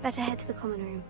Better head to the common room.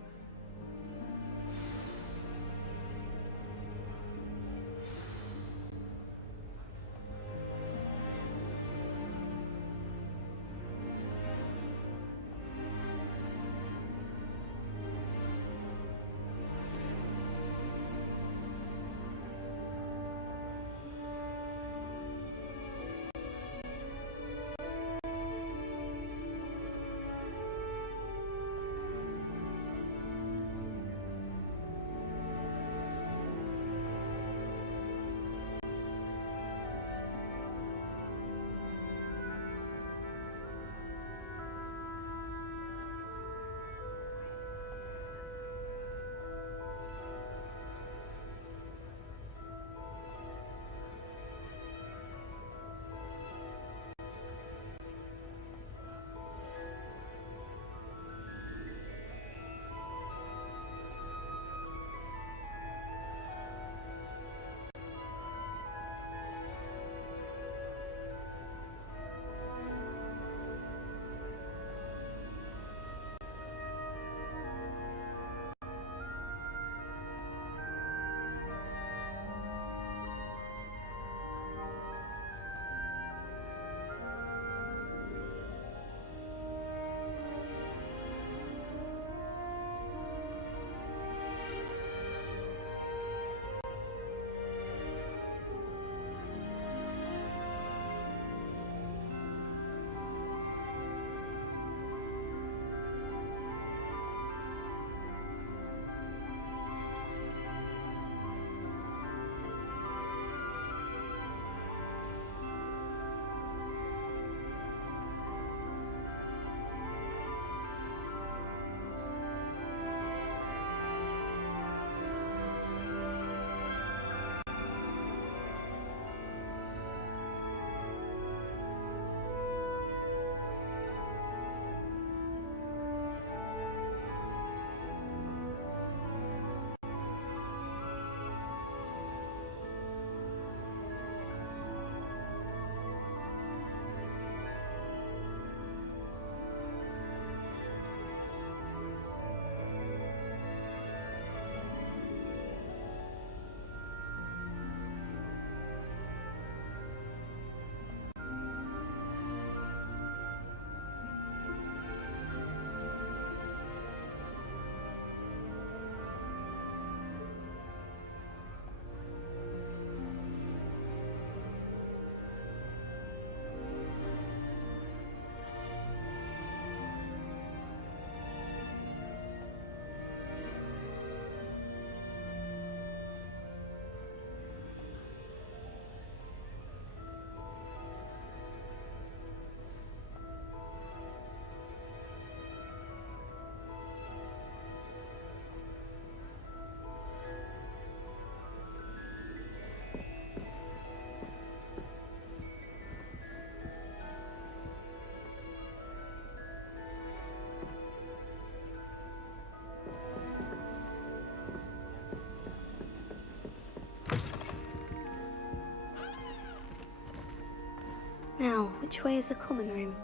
Now, which way is the common room?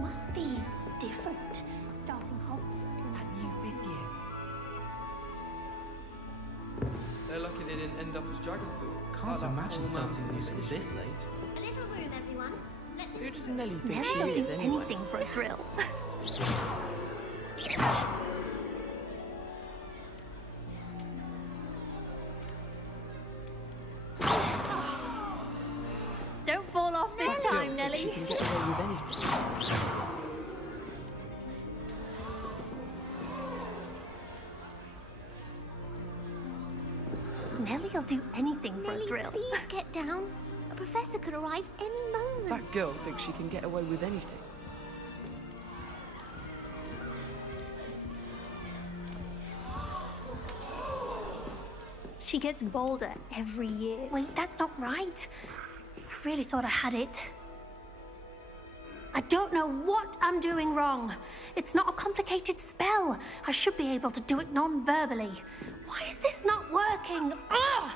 Must be different. Starting Hogwarts. That new fifth year. They're lucky they didn't end up as dragon fruit. Can't imagine starting new school this late. A little room, everyone. Let Who does Nelly think Never she do is anyway? anything for a thrill. fall off this That girl time, thinks she Nelly. can get away with anything. Nelly'll do anything for a Nelly, thrill. please get down. A professor could arrive any moment. That girl thinks she can get away with anything. She gets bolder every year. Wait, that's not right. I really thought I had it. I don't know what I'm doing wrong. It's not a complicated spell. I should be able to do it non-verbally. Why is this not working? Ugh!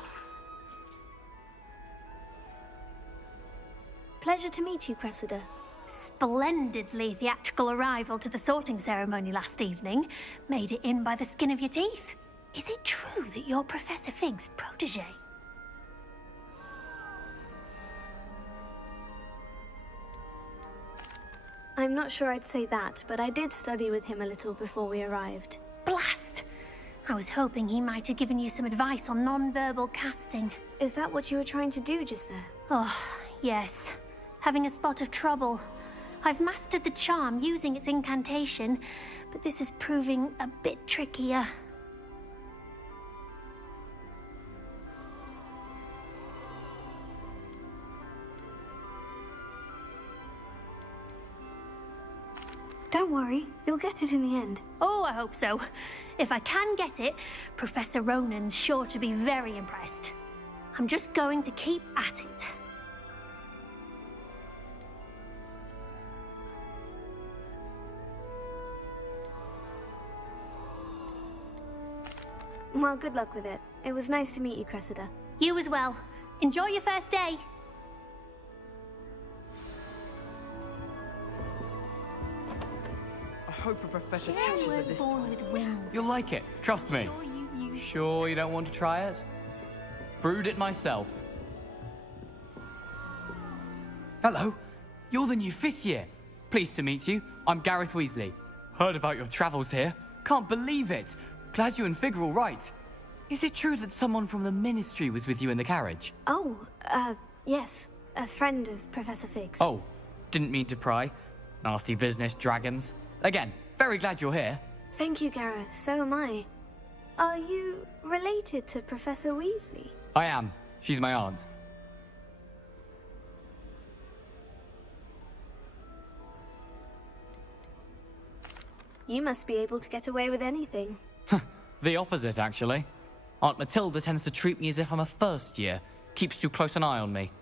Pleasure to meet you, Cressida. Splendidly theatrical arrival to the sorting ceremony last evening. Made it in by the skin of your teeth. Is it true that you're Professor Fig's protege? I'm not sure I'd say that, but I did study with him a little before we arrived. Blast! I was hoping he might have given you some advice on non-verbal casting. Is that what you were trying to do just there? Oh, yes. Having a spot of trouble. I've mastered the charm using its incantation, but this is proving a bit trickier. Don't worry, you'll get it in the end. Oh, I hope so. If I can get it, Professor Ronan's sure to be very impressed. I'm just going to keep at it. Well, good luck with it. It was nice to meet you, Cressida. You as well. Enjoy your first day. I hope a professor catches her this Born time. with wings. You'll like it, trust me. Sure you use. Sure you don't want to try it? Brewed it myself. Hello, you're the new 5th year. Pleased to meet you. I'm Gareth Weasley. Heard about your travels here. Can't believe it. Glad you and Fig are all right. Is it true that someone from the Ministry was with you in the carriage? Oh, yes. A friend of Professor Fig's. Oh, didn't mean to pry. Nasty business, dragons. Again, very glad you're here. Thank you, Gareth. So am I. Are you related to Professor Weasley? I am. She's my aunt. You must be able to get away with anything. The opposite, actually. Aunt Matilda tends to treat me as if I'm a first year. Keeps too close an eye on me.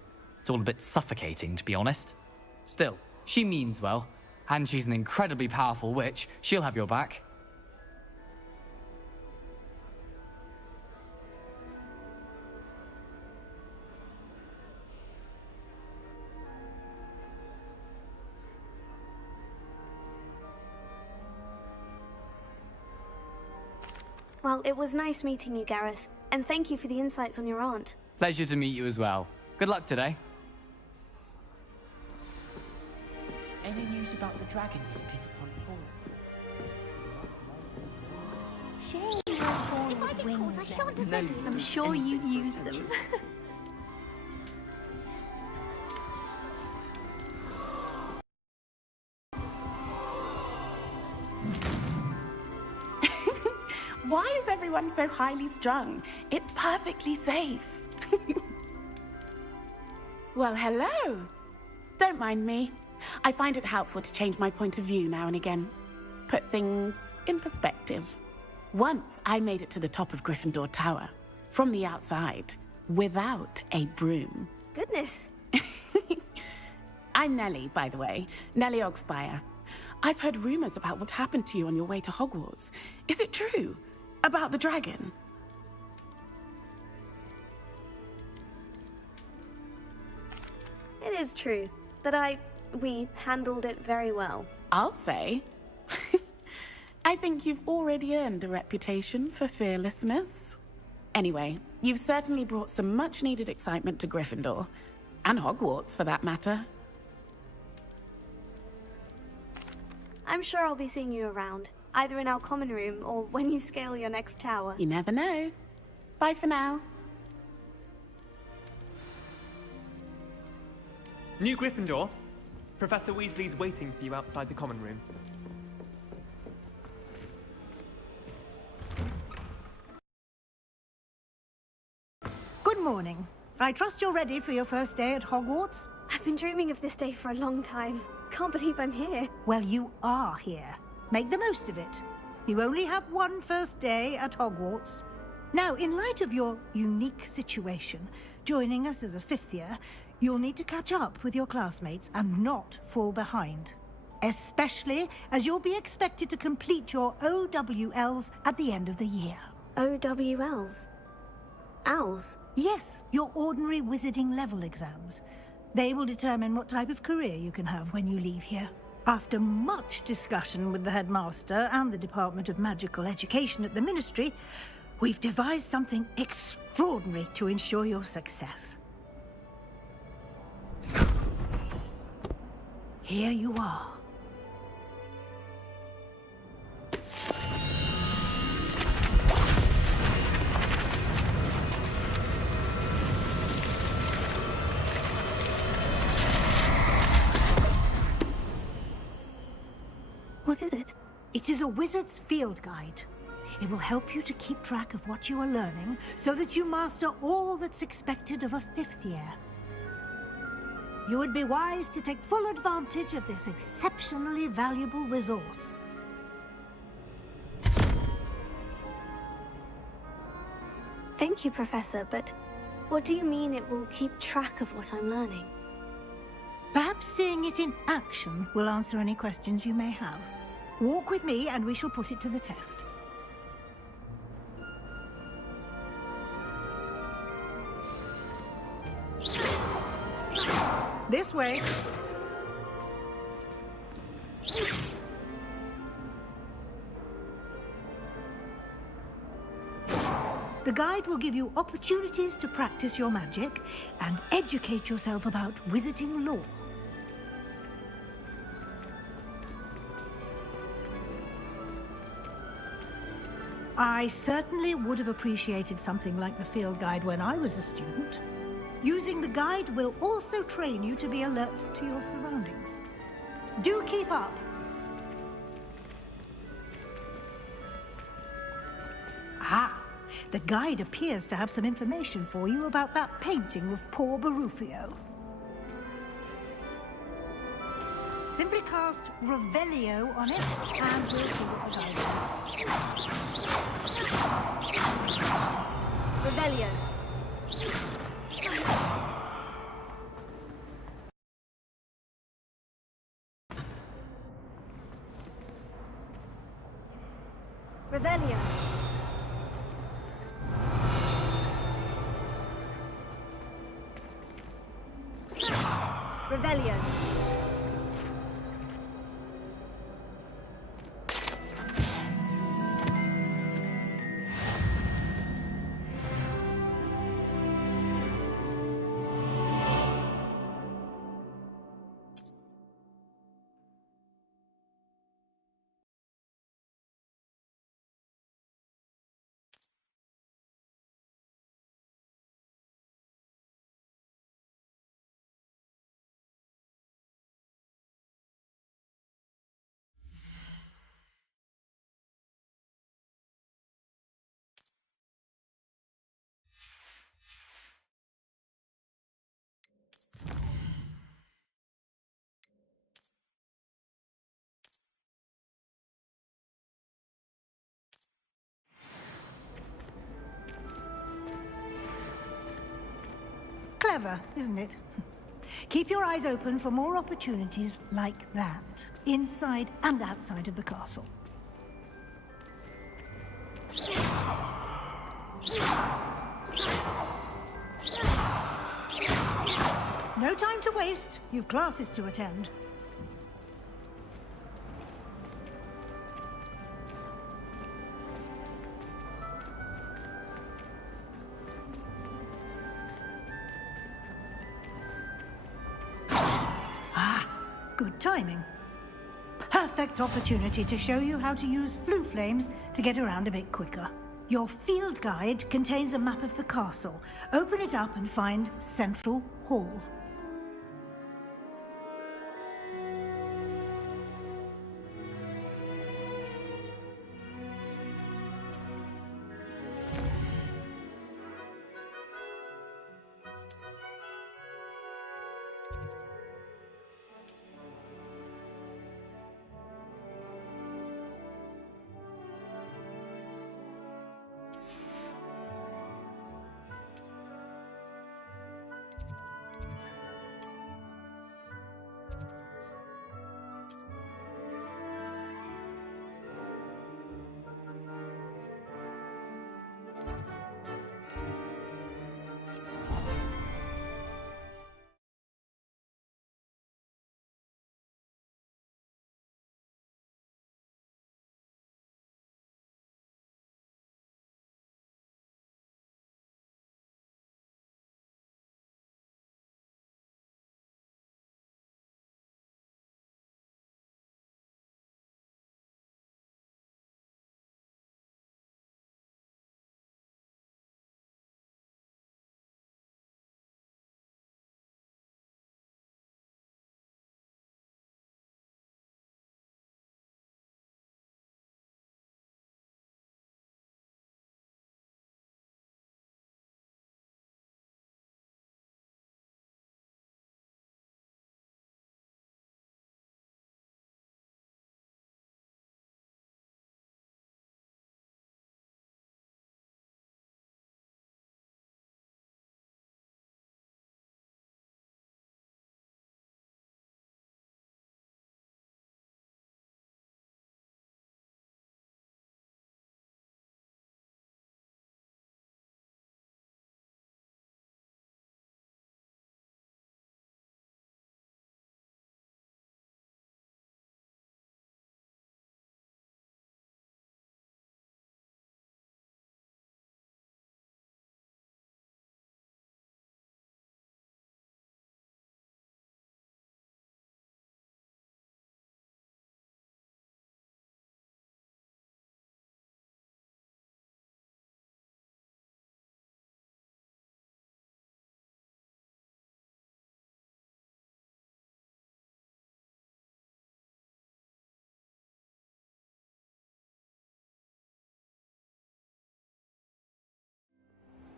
It's all a bit suffocating, to be honest. Still, she means well. And she's an incredibly powerful witch. She'll have your back. Well, it was nice meeting you, Gareth. And thank you for the insights on your aunt. Pleasure to meet you as well. Good luck today. Any news about the dragon you pick up on board? Shame you're born If I with get wings. caught, I then. shan't defend Nelly you. will I'm do sure you'd anything for use attention. them. Why is everyone so highly strung? It's perfectly safe. Well, hello. Don't mind me. I find it helpful to change my point of view now and again. Put things in perspective. Once I made it to the top of Gryffindor Tower, from the outside, without a broom. Goodness. I'm Nellie, by the way. Nellie Ogspire. I've heard rumors about what happened to you on your way to Hogwarts. Is it true? About the dragon? It is true. But we handled it very well. I'll say. I think you've already earned a reputation for fearlessness. Anyway, you've certainly brought some much-needed excitement to Gryffindor. And Hogwarts, for that matter. I'm sure I'll be seeing you around, either in our common room or when you scale your next tower. You never know. Bye for now. New Gryffindor. Professor Weasley's waiting for you outside the common room. Good morning. I trust you're ready for your first day at Hogwarts? I've been dreaming of this day for a long time. Can't believe I'm here. Well, you are here. Make the most of it. You only have one first day at Hogwarts. Now, in light of your unique situation, joining us as a fifth year, you'll need to catch up with your classmates and not fall behind. Especially as you'll be expected to complete your OWLs at the end of the year. OWLs? Owls? Yes, your ordinary wizarding level exams. They will determine what type of career you can have when you leave here. After much discussion with the headmaster and the Department of Magical Education at the Ministry, we've devised something extraordinary to ensure your success. Here you are. What is it? It is a wizard's field guide. It will help you to keep track of what you are learning so that you master all that's expected of a fifth year. You would be wise to take full advantage of this exceptionally valuable resource. Thank you, Professor, but what do you mean it will keep track of what I'm learning? Perhaps seeing it in action will answer any questions you may have. Walk with me and we shall put it to the test. This way. The guide will give you opportunities to practice your magic and educate yourself about wizarding lore. I certainly would have appreciated something like the field guide when I was a student. Using the guide will also train you to be alert to your surroundings. Do keep up! Ah! The guide appears to have some information for you about that painting of poor Barufio. Simply cast Revelio on it, and we'll see what the guide says. Revelio. Revelio. Revelio. Clever, isn't it? Keep your eyes open for more opportunities like that, inside and outside of the castle. No time to waste. You've classes to attend. Good timing. Perfect opportunity to show you how to use flue flames to get around a bit quicker. Your field guide contains a map of the castle. Open it up and find Central Hall.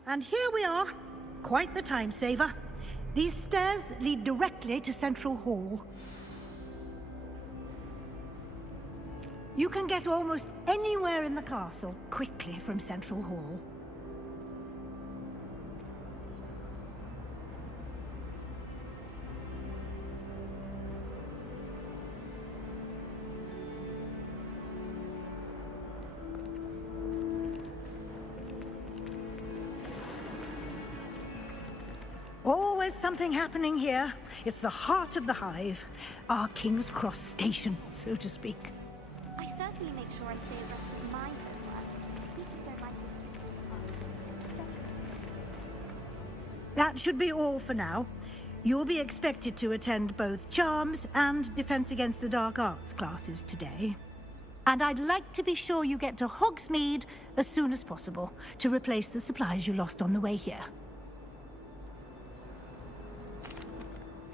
And here we are. Quite the time saver. These stairs lead directly to Central Hall. You can get almost anywhere in the castle quickly from Central Hall. Always something happening here. It's the heart of the hive. Our King's Cross station, so to speak. I certainly make sure I stay abreast of my homework. Teachers don't like it. That should be all for now. You'll be expected to attend both Charms and Defense Against the Dark Arts classes today. And I'd like to be sure you get to Hogsmeade as soon as possible to replace the supplies you lost on the way here.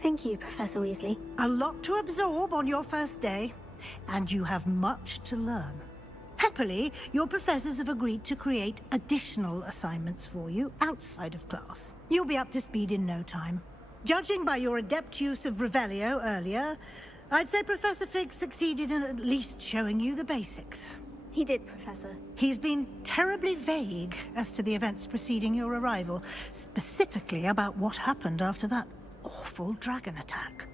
Thank you, Professor Weasley. A lot to absorb on your first day, and you have much to learn. Happily, your professors have agreed to create additional assignments for you outside of class. You'll be up to speed in no time. Judging by your adept use of Revelio earlier, I'd say Professor Fig succeeded in at least showing you the basics. He did, Professor. He's been terribly vague as to the events preceding your arrival, specifically about what happened after that awful dragon attack.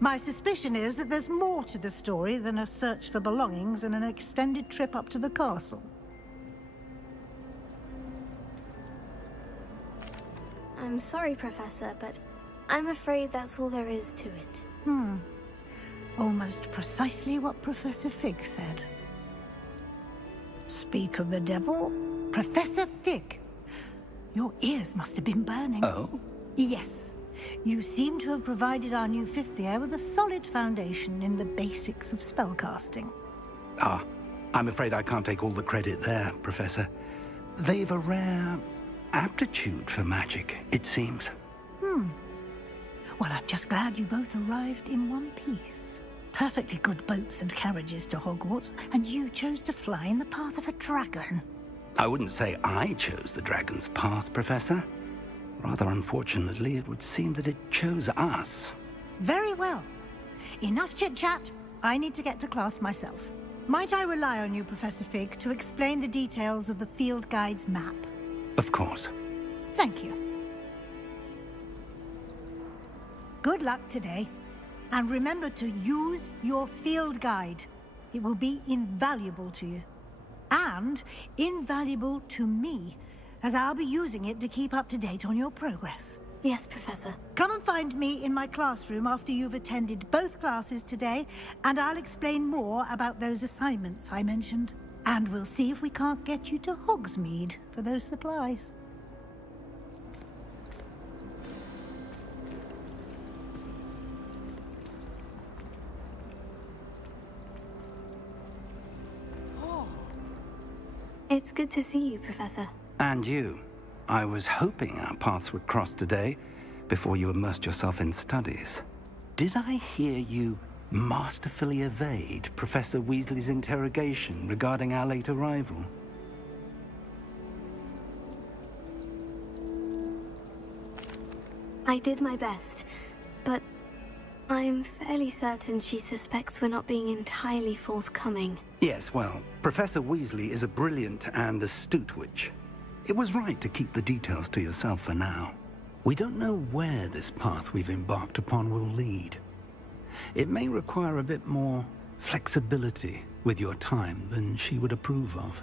My suspicion is that there's more to the story than a search for belongings and an extended trip up to the castle. I'm sorry, Professor, but I'm afraid that's all there is to it. Almost precisely what Professor Fig said. Speak of the devil, Professor Fig. Your ears must have been burning. Oh? Yes. You seem to have provided our new fifth year with a solid foundation in the basics of spellcasting. Ah, I'm afraid I can't take all the credit there, Professor. They've a rare aptitude for magic, it seems. Well, I'm just glad you both arrived in one piece. Perfectly good boats and carriages to Hogwarts, and you chose to fly in the path of a dragon. I wouldn't say I chose the dragon's path, Professor. Rather unfortunately, it would seem that it chose us. Very well. Enough chit-chat. I need to get to class myself. Might I rely on you, Professor Fig, to explain the details of the field guide's map? Of course. Thank you. Good luck today. And remember to use your field guide. It will be invaluable to you. And invaluable to me, as I'll be using it to keep up to date on your progress. Yes, Professor. Come and find me in my classroom after you've attended both classes today, and I'll explain more about those assignments I mentioned. And we'll see if we can't get you to Hogsmeade for those supplies. It's good to see you, Professor. And you. I was hoping our paths would cross today, before you immersed yourself in studies. Did I hear you masterfully evade Professor Weasley's interrogation regarding our late arrival? I did my best, but I'm fairly certain she suspects we're not being entirely forthcoming. Yes, well, Professor Weasley is a brilliant and astute witch. It was right to keep the details to yourself for now. We don't know where this path we've embarked upon will lead. It may require a bit more flexibility with your time than she would approve of.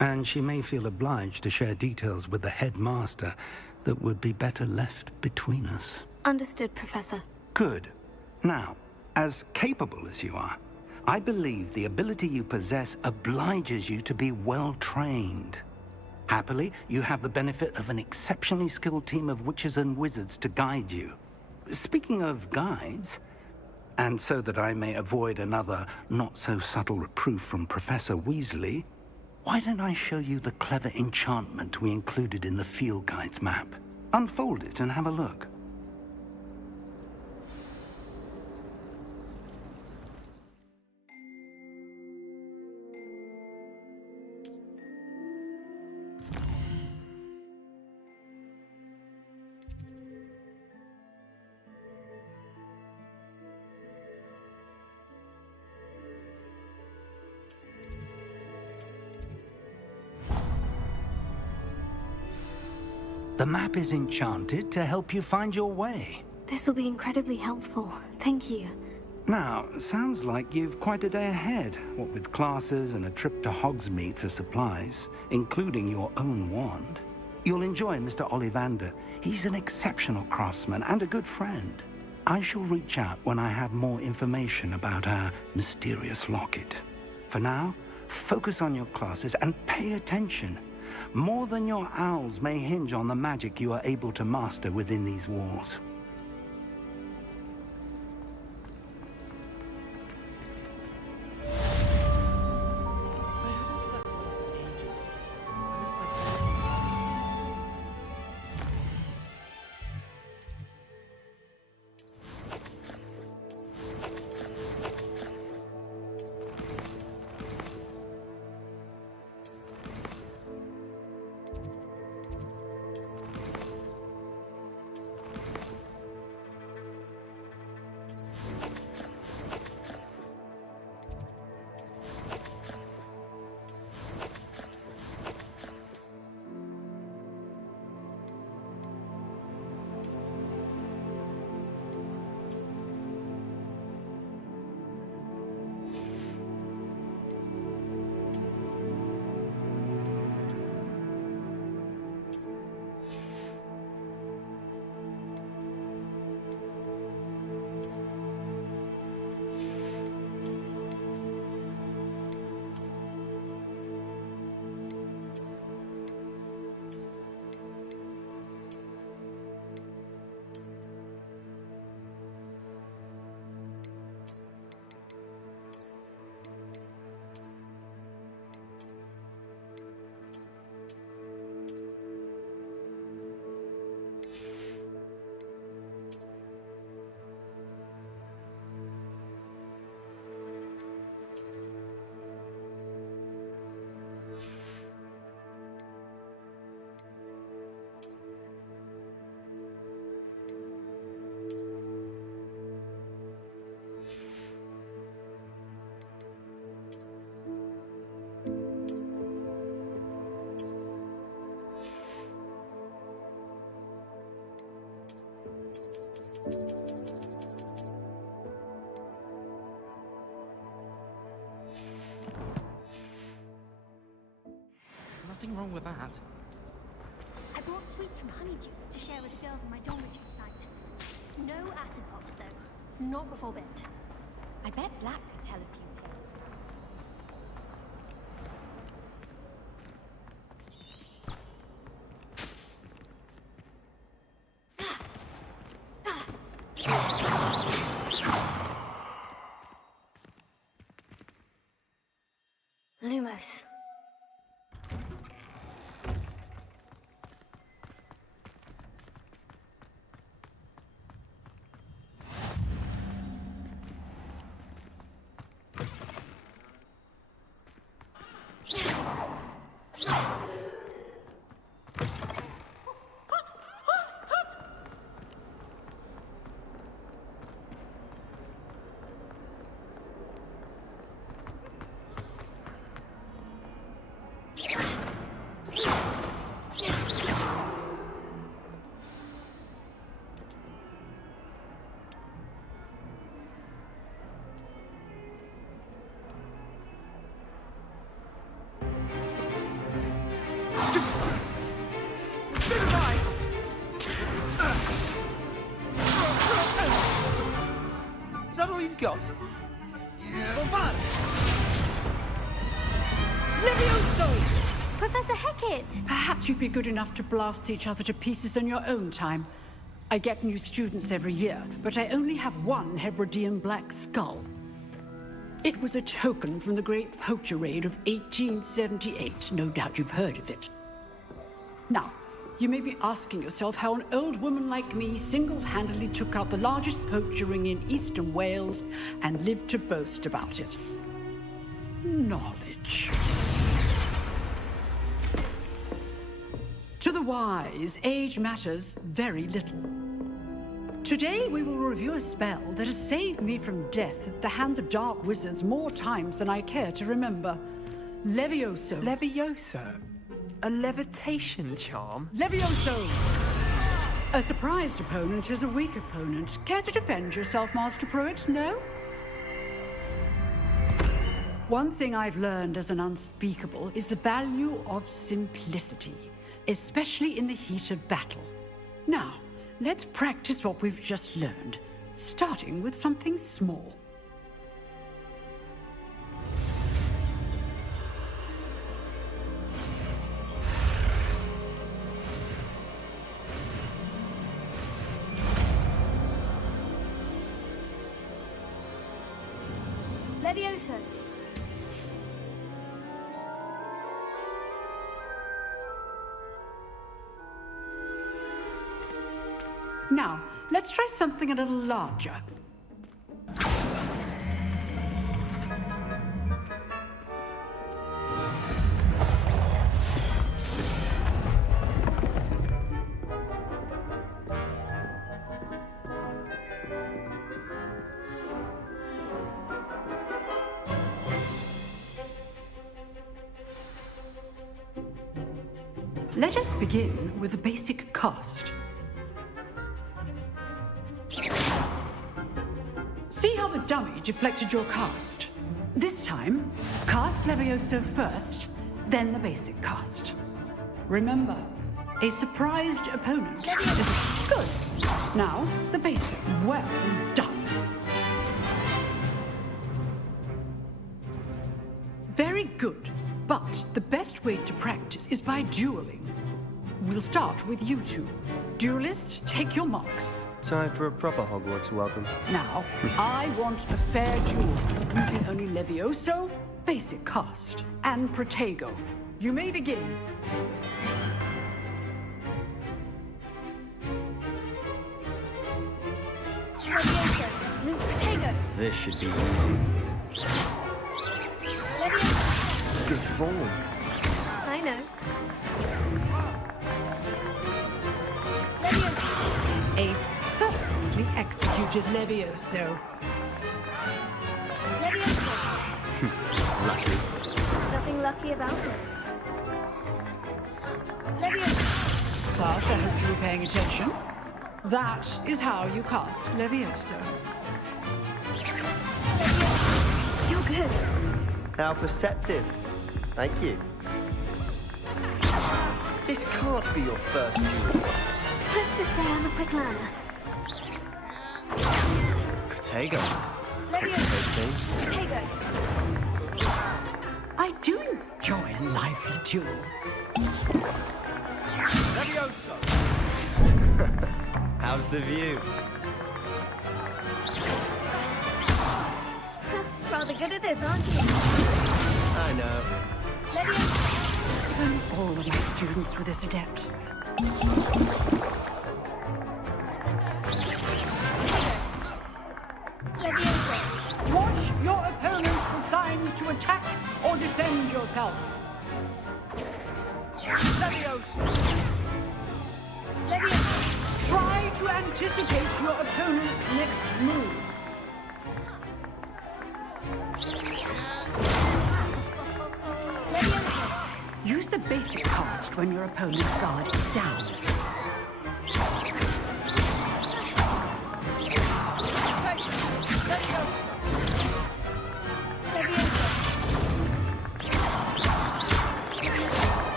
And she may feel obliged to share details with the headmaster that would be better left between us. Understood, Professor. Good. Now, as capable as you are, I believe the ability you possess obliges you to be well trained. Happily, you have the benefit of an exceptionally skilled team of witches and wizards to guide you. Speaking of guides, and so that I may avoid another not-so-subtle reproof from Professor Weasley, why don't I show you the clever enchantment we included in the field guide's map? Unfold it and have a look. The map is enchanted to help you find your way. This will be incredibly helpful. Thank you. Now, sounds like you've quite a day ahead, what with classes and a trip to Hogsmeade for supplies, including your own wand. You'll enjoy Mr. Ollivander. He's an exceptional craftsman and a good friend. I shall reach out when I have more information about our mysterious locket. For now, focus on your classes and pay attention. More than your owls may hinge on the magic you are able to master within these walls. Nothing wrong with that. I brought sweets from Honeydukes to share with the girls in my dormitory tonight. No acid pops, though. Not before bed. I bet Black could tell a few tales. Lumos. Is that all you've got? Yeah. Leviosa! Professor Hecat! Perhaps you'd be good enough to blast each other to pieces in your own time. I get new students every year, but I only have one Hebridean black skull. It was a token from the Great Poacher Raid of 1878. No doubt you've heard of it. Now, you may be asking yourself how an old woman like me single-handedly took out the largest poacher ring in eastern Wales and lived to boast about it. Knowledge. To the wise, age matters very little. Today we will review a spell that has saved me from death at the hands of dark wizards more times than I care to remember. Leviosa. Leviosa? A levitation charm? Leviosa! A surprised opponent is a weak opponent. Care to defend yourself, Master Pruitt? No? One thing I've learned as an unspeakable is the value of simplicity, especially in the heat of battle. Now, let's practice what we've just learned, starting with something small. Leviosa. Now, let's try something a little larger. Let us begin with the basic cast. See how the dummy deflected your cast? This time, cast Leviosa first, then the basic cast. Remember, a surprised opponent is good. Now, the basic. Well done. Very good, but the best way to practice is by dueling. We'll start with you two. Duelists, take your marks. Time for a proper Hogwarts welcome. Now, I want a fair duel, using only Levioso, basic cast, and Protego. You may begin. Leviosa. Luke Protego. This should be easy. Leviosa. Good form. I know. Leviosa. A perfectly executed Levioso. Leviosa. Lucky. Nothing lucky about it. Leviosa. Class, I hope you were paying attention. That is how you cast Leviosa. You're good. How perceptive. Thank you. This can't be your first duel. Let's just say I'm a quick learner. Protego. Leviosa. Protego. I do enjoy a lively duel. Leviosa! How's the view? Rather good at this, aren't you? I know. Leviosa. All of my students were this adept. Leviosa. Watch your opponent for signs to attack or defend yourself. Leviosa! Leviosa. Try to anticipate your opponent's next move. Leviosa. Use the basic cast when your opponent's guard is down.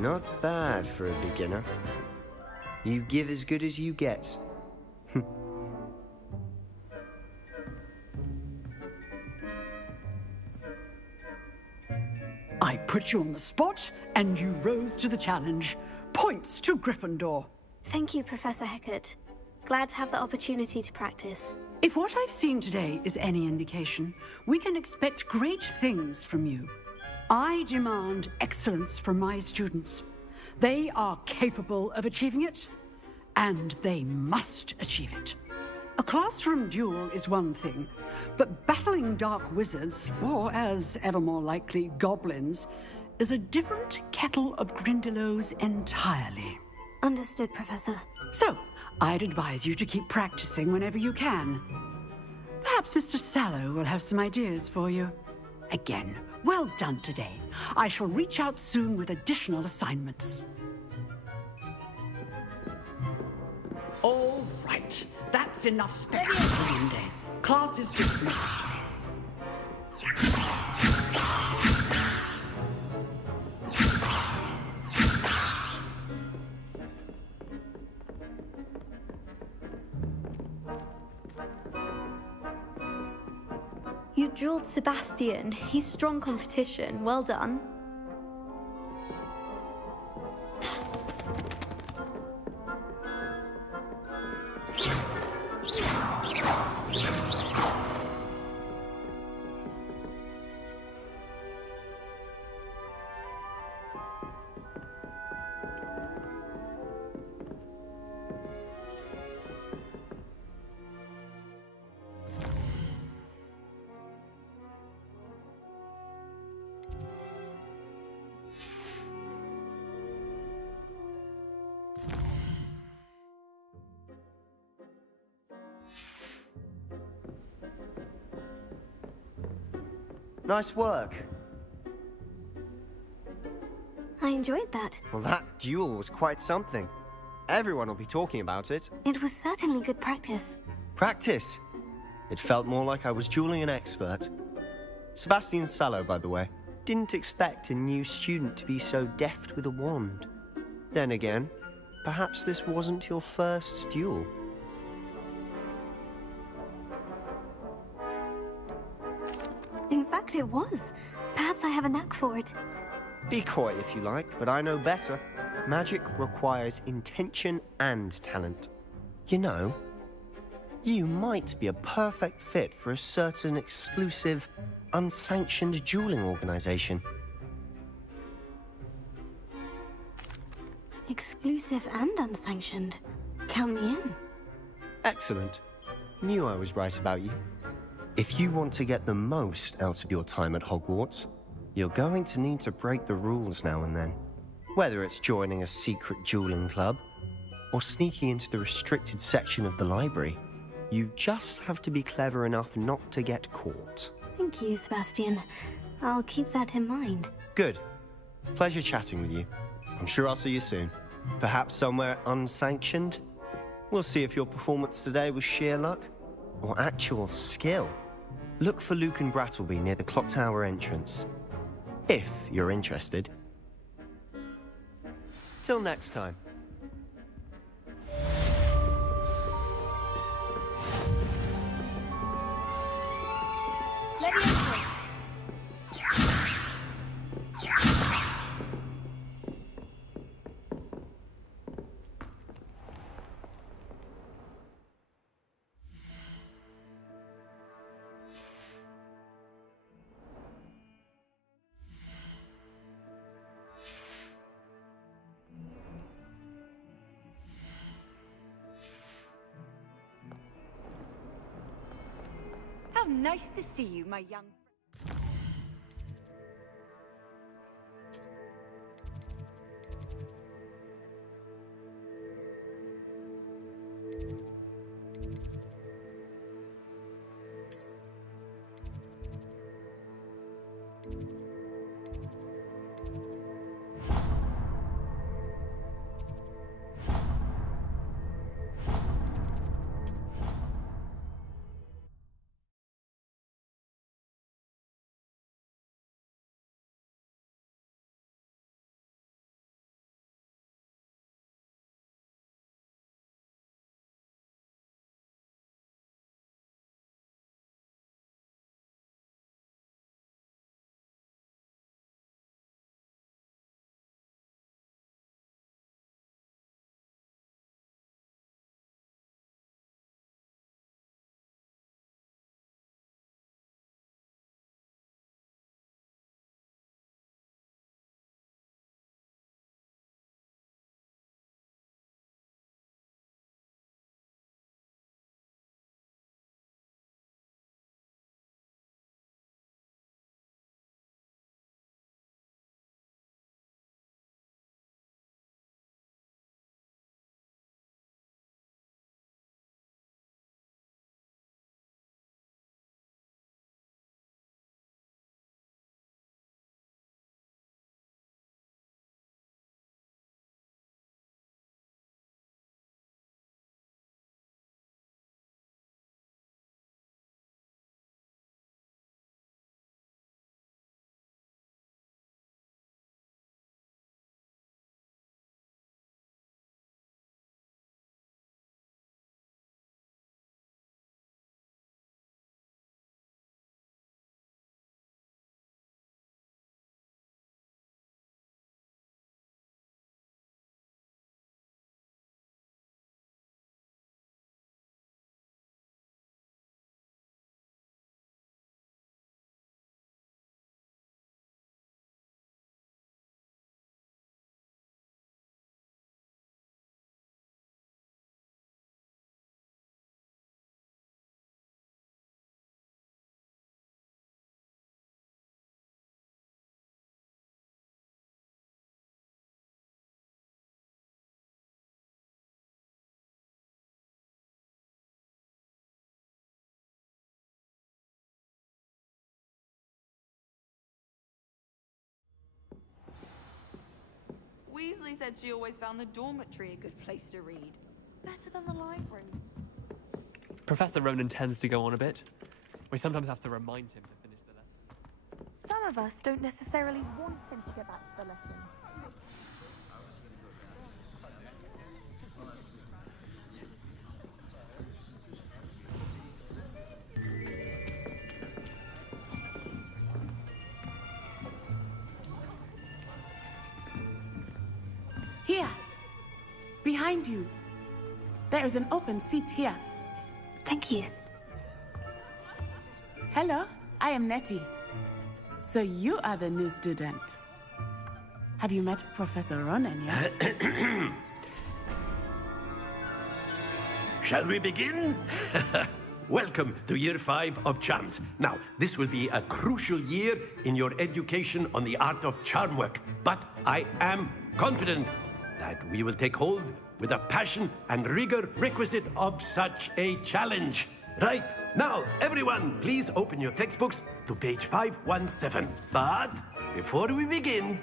Not bad for a beginner. You give as good as you get. I put you on the spot, and you rose to the challenge. Points to Gryffindor. Thank you, Professor Hecat. Glad to have the opportunity to practice. If what I've seen today is any indication, we can expect great things from you. I demand excellence from my students. They are capable of achieving it, and they must achieve it. A classroom duel is one thing, but battling dark wizards, or as ever more likely, goblins, is a different kettle of Grindylows entirely. Understood, Professor. So, I'd advise you to keep practicing whenever you can. Perhaps Mr. Sallow will have some ideas for you. Again, well done today. I shall reach out soon with additional assignments. All right. That's enough spectacle for one day. Class is dismissed. You drilled Sebastian. He's strong competition. Well done. Nice work. I enjoyed that. Well, that duel was quite something. Everyone will be talking about it. It was certainly good practice. Practice? It felt more like I was dueling an expert. Sebastian Sallow, by the way. Didn't expect a new student to be so deft with a wand. Then again, perhaps this wasn't your first duel. In fact, it was. Perhaps I have a knack for it. Be coy if you like, but I know better. Magic requires intention and talent. You know, you might be a perfect fit for a certain exclusive, unsanctioned dueling organization. Exclusive and unsanctioned. Count me in. Excellent. Knew I was right about you. If you want to get the most out of your time at Hogwarts, you're going to need to break the rules now and then. Whether it's joining a secret dueling club, or sneaking into the restricted section of the library, you just have to be clever enough not to get caught. Thank you, Sebastian. I'll keep that in mind. Good. Pleasure chatting with you. I'm sure I'll see you soon. Perhaps somewhere unsanctioned? We'll see if your performance today was sheer luck or actual skill. Look for Luke and Brattleby near the clock tower entrance. If you're interested. Till next time. Leviosa! How nice to see you, my young... Weasley said she always found the dormitory a good place to read. Better than the library. Professor Ronan tends to go on a bit. We sometimes have to remind him to finish the lesson. Some of us don't necessarily want him to get back to the lesson. Here. Behind you. There is an open seat here. Thank you. Hello, I am Nettie. So you are the new student. Have you met Professor Ronan yet? Shall we begin? Welcome to Year 5 of Charms. Now, this will be a crucial year in your education on the art of charm work, but I am confident that we will take hold with the passion and rigor requisite of such a challenge. Right, now, everyone, please open your textbooks to page 517. But before we begin,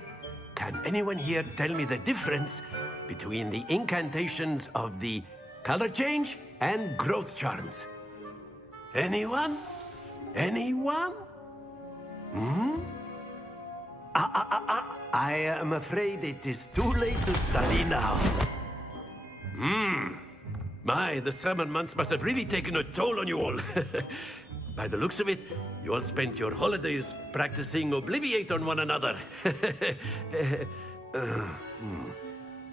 can anyone here tell me the difference between the incantations of the color change and growth charms? Anyone? Anyone? I am afraid it is too late to study now. My, the summer months must have really taken a toll on you all. By the looks of it, you all spent your holidays practicing Obliviate on one another.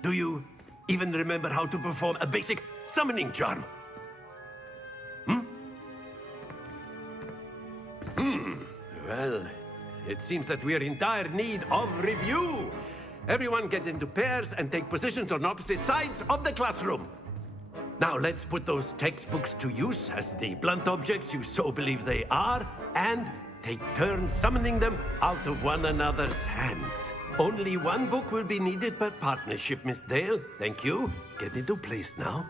Do you even remember how to perform a basic summoning charm? Well, it seems that we are in dire need of review. Everyone get into pairs and take positions on opposite sides of the classroom. Now let's put those textbooks to use as the blunt objects you so believe they are, and take turns summoning them out of one another's hands. Only one book will be needed per partnership, Miss Dale. Thank you. Get into place now.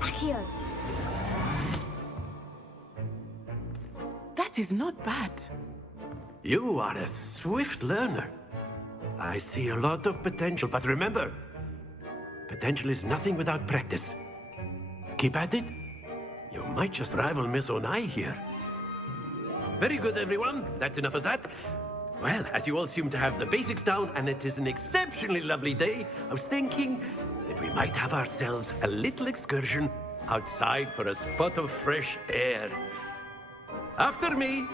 Accio. That is not bad. You are a swift learner. I see a lot of potential, but remember, potential is nothing without practice. Keep at it. You might just rival Miss Onai here. Very good, everyone. That's enough of that. Well, as you all seem to have the basics down, and it is an exceptionally lovely day, I was thinking that we might have ourselves a little excursion outside for a spot of fresh air. After me.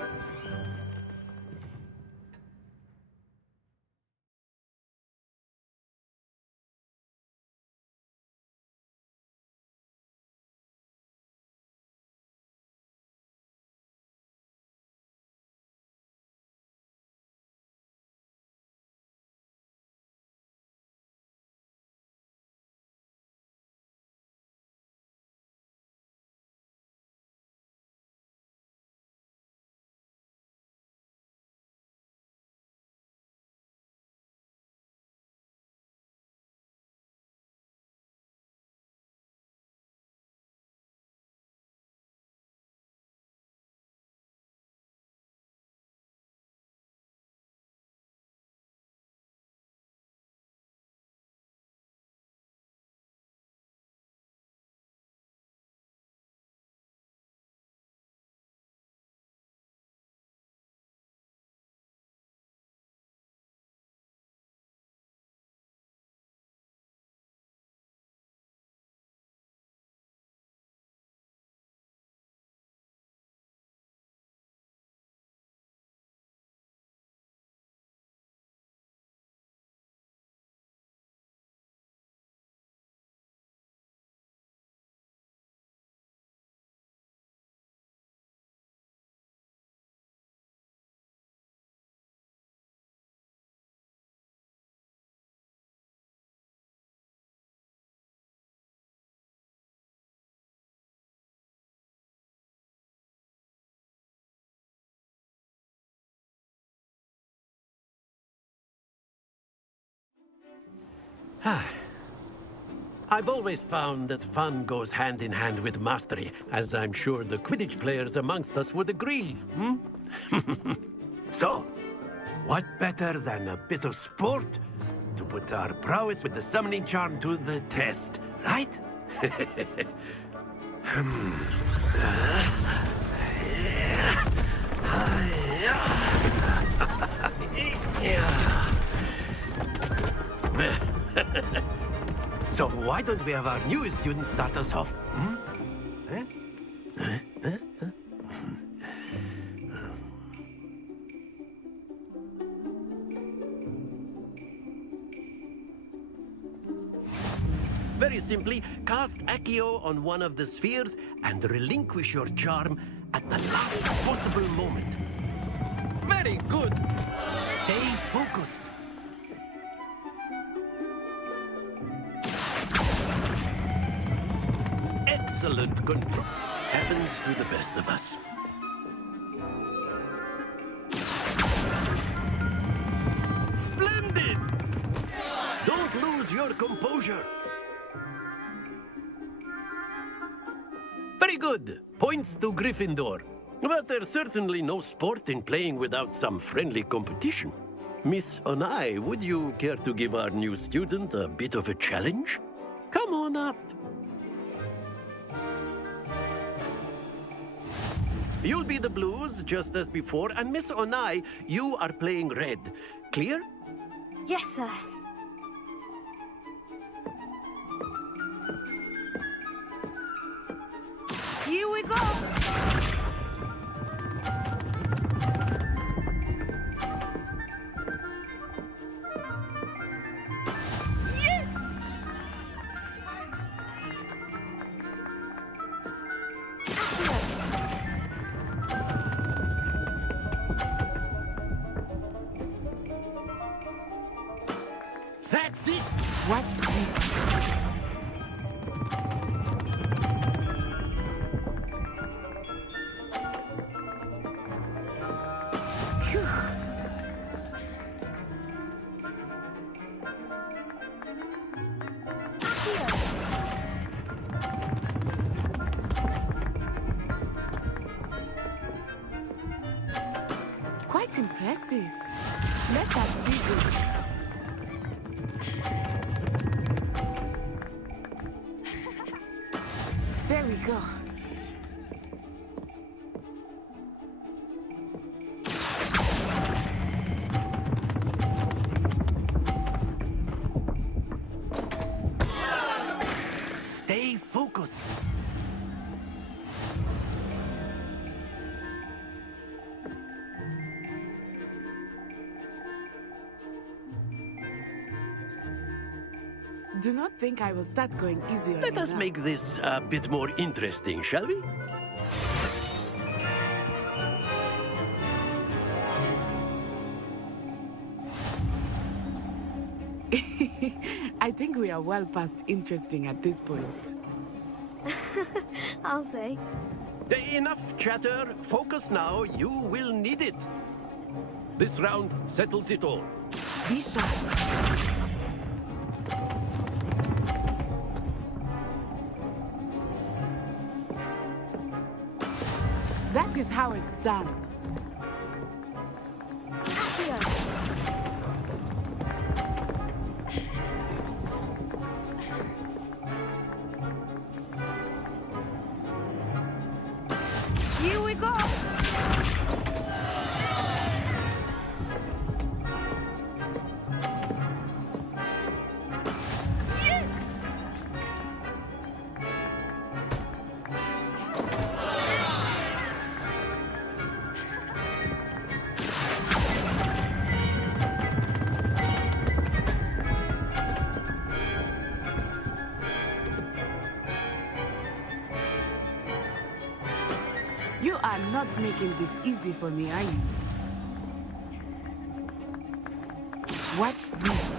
I've always found that fun goes hand in hand with mastery, as I'm sure the Quidditch players amongst us would agree. So, what better than a bit of sport to put our prowess with the summoning charm to the test, right? So why don't we have our newest student start us off? Very simply, cast Accio on one of the spheres and relinquish your charm at the last possible moment. Very good. Stay focused. Excellent control. Happens to the best of us. Splendid! Don't lose your composure. Very good. Points to Gryffindor. But there's certainly no sport in playing without some friendly competition. Miss Onai, would you care to give our new student a bit of a challenge? Come on up. You'll be the blues, just as before, and Miss Onai, you are playing red. Clear? Yes, sir. Here we go! Yes! That's it! Watch this. Quite impressive. Let us see this. There we go. Stay focused. Do not think I will start going easy on Let you us now. make this a bit more interesting, shall we? I think we are well past interesting at this point. I'll say. Enough chatter. Focus now. You will need it. This round settles it all. Be sharp. That is how it's done. Here we go. Yes! You are not making this easy for me, are you? Watch this.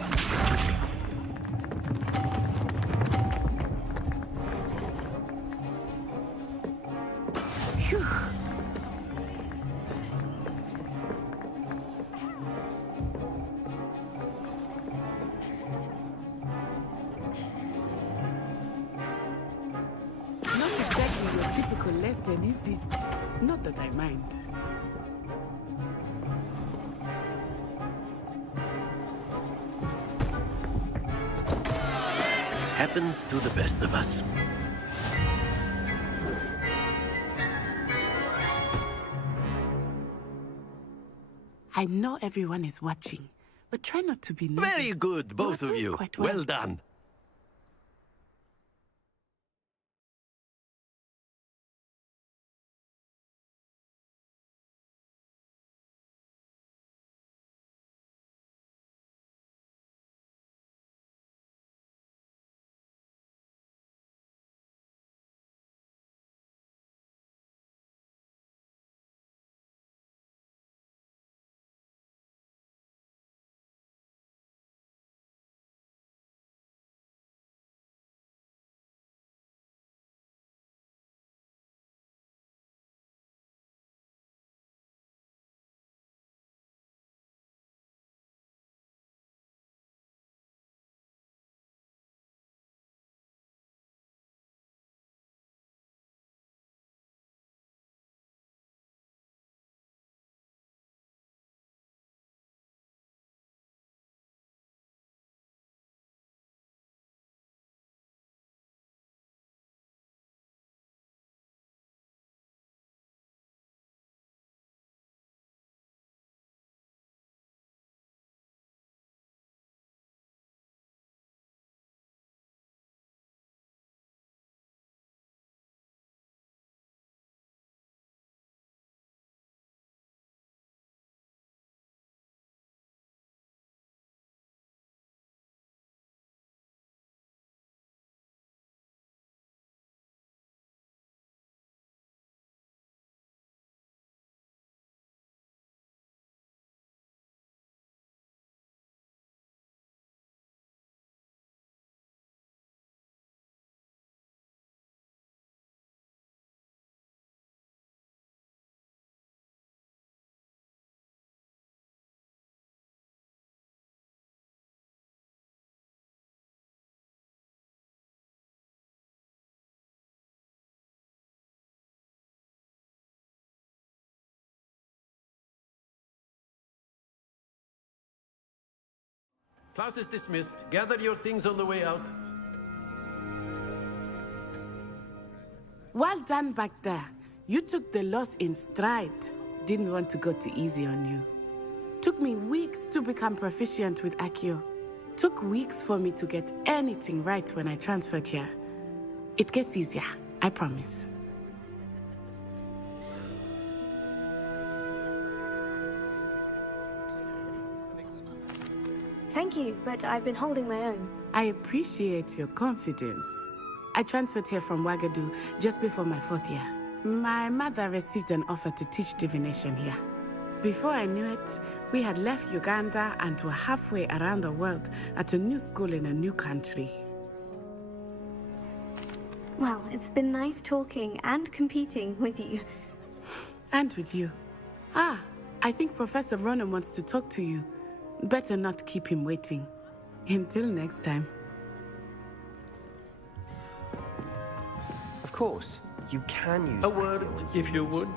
Phew. Not exactly your typical lesson, is it? Not that I mind. Happens to the best of us. I know everyone is watching, but try not to be nervous. Very good, both of you. Quite Well done. Class is dismissed. Gather your things on the way out. Well done back there. You took the loss in stride. Didn't want to go too easy on you. Took me weeks to become proficient with Accio. Took weeks for me to get anything right when I transferred here. It gets easier, I promise. Thank you, but I've been holding my own. I appreciate your confidence. I transferred here from Wagadu just before my 4th year. My mother received an offer to teach divination here. Before I knew it, we had left Uganda and were halfway around the world at a new school in a new country. Well, it's been nice talking and competing with you. And with you. Ah, I think Professor Ronan wants to talk to you. Better not keep him waiting. Until next time. Of course, you can use A word, if you would.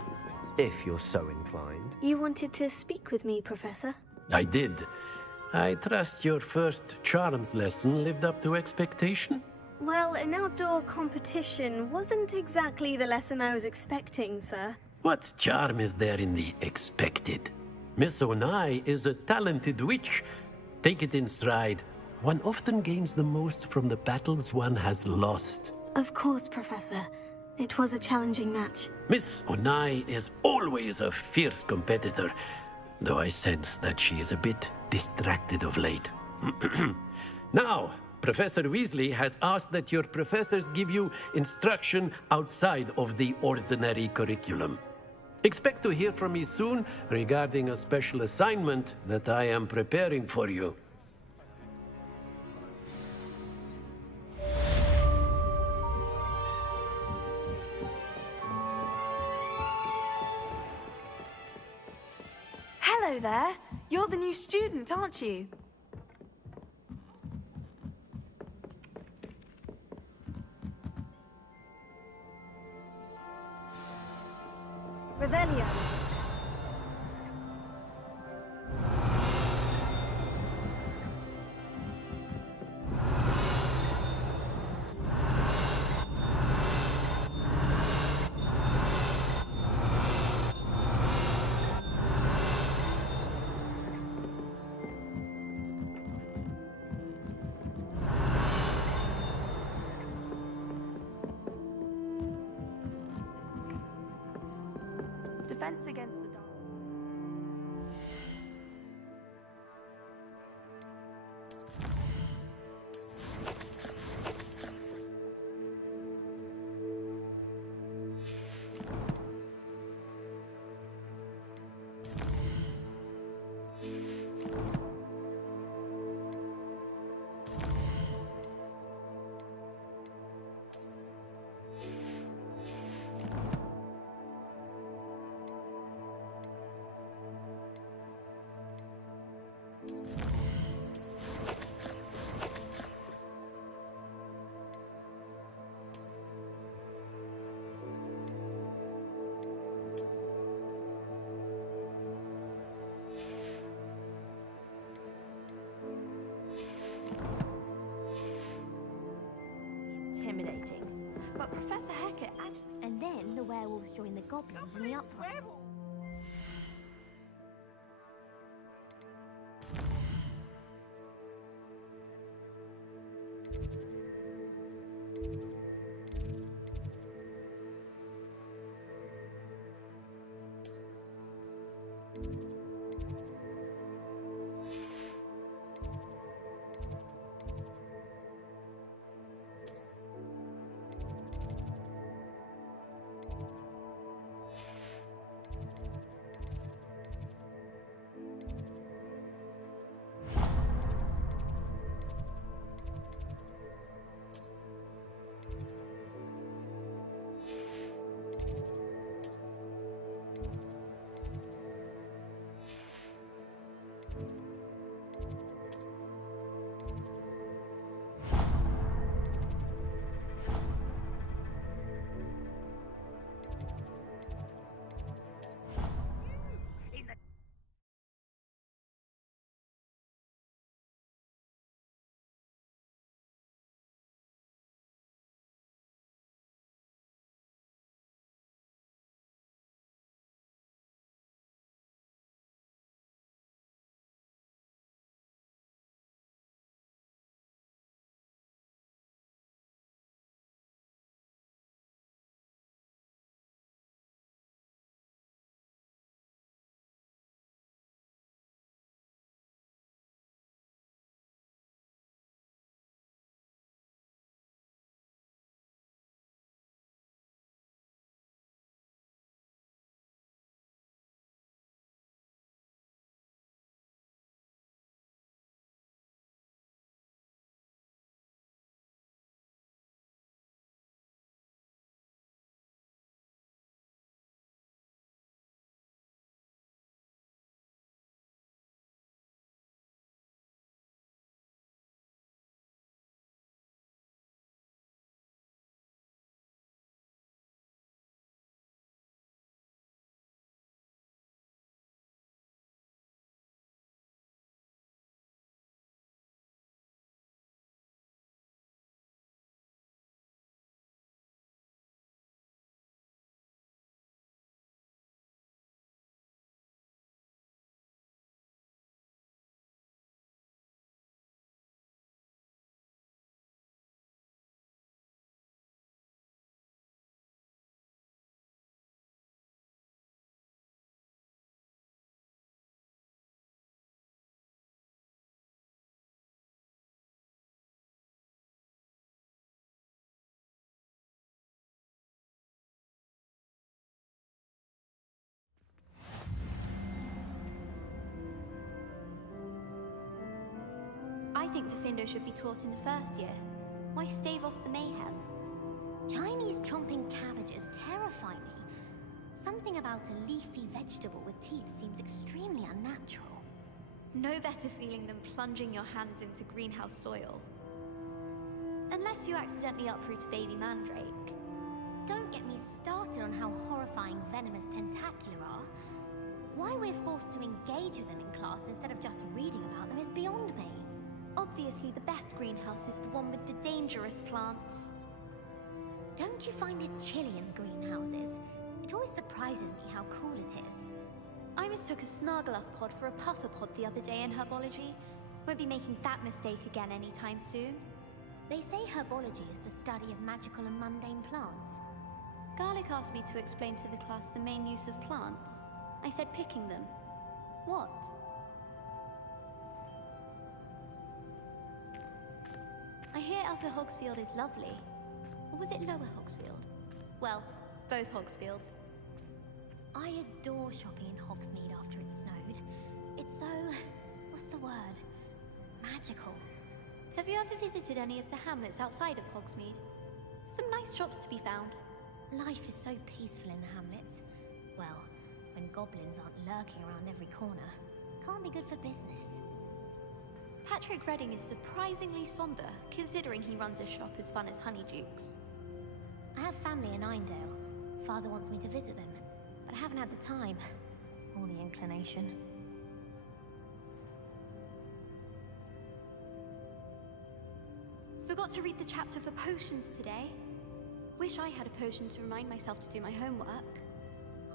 If you're so inclined. You wanted to speak with me, Professor? I did. I trust your first charms lesson lived up to expectation? Well, an outdoor competition wasn't exactly the lesson I was expecting, sir. What charm is there in the expected? Miss Onai is a talented witch. Take it in stride. One often gains the most from the battles one has lost. Of course, Professor. It was a challenging match. Miss Onai is always a fierce competitor, though I sense that she is a bit distracted of late. Now, Professor Weasley has asked that your professors give you instruction outside of the ordinary curriculum. Expect to hear from me soon regarding a special assignment that I am preparing for you. Hello there. You're the new student, aren't you? Revelio. Defense against the dark. Intimidating. But Professor Hackett actually... And then the werewolves join the goblins in the uproar. I think Defendo should be taught in the first year. Why stave off the mayhem? Chinese chomping cabbages terrify me. Something about a leafy vegetable with teeth seems extremely unnatural. No better feeling than plunging your hands into greenhouse soil. Unless you accidentally uproot a baby mandrake. Don't get me started on how horrifying venomous tentacular are. Why we're forced to engage with them in class instead of just reading about them is beyond me. Obviously, the best greenhouse is the one with the dangerous plants. Don't you find it chilly in the greenhouses? It always surprises me how cool it is. I mistook a Snargaluff pod for a puffer pod the other day in herbology. Won't be making that mistake again anytime soon. They say herbology is the study of magical and mundane plants. Garlic asked me to explain to the class the main use of plants. I said picking them. What? I hear Upper Hogsfield is lovely. Or was it Lower Hogsfield? Well, both Hogsfields. I adore shopping in Hogsmeade after it snowed. It's so... what's the word? Magical. Have you ever visited any of the hamlets outside of Hogsmeade? Some nice shops to be found. Life is so peaceful in the hamlets. Well, when goblins aren't lurking around every corner. Can't be good for business. Patrick Redding is surprisingly somber, considering he runs a shop as fun as Honeydukes. I have family in Einedale. Father wants me to visit them, but I haven't had the time. Or the inclination. Forgot to read the chapter for potions today. Wish I had a potion to remind myself to do my homework.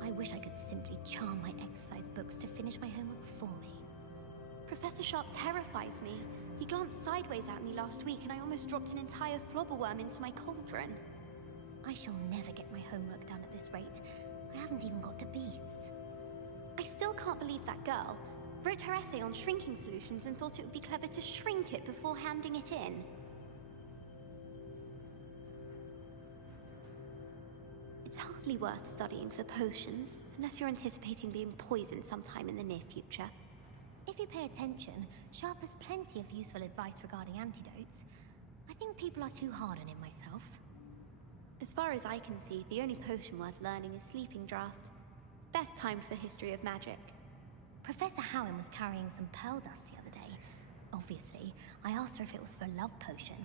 I wish I could simply charm my exercise books to finish my homework for me. Professor Sharp terrifies me. He glanced sideways at me last week and I almost dropped an entire flobberworm into my cauldron. I shall never get my homework done at this rate. I haven't even got to beasts. I still can't believe that girl wrote her essay on shrinking solutions and thought it would be clever to shrink it before handing it in. It's hardly worth studying for potions, unless you're anticipating being poisoned sometime in the near future. If you pay attention, Sharp has plenty of useful advice regarding antidotes. I think people are too hard on him myself. As far as I can see, the only potion worth learning is Sleeping Draught. Best time for history of magic. Professor Howin was carrying some pearl dust the other day. Obviously, I asked her if it was for a love potion.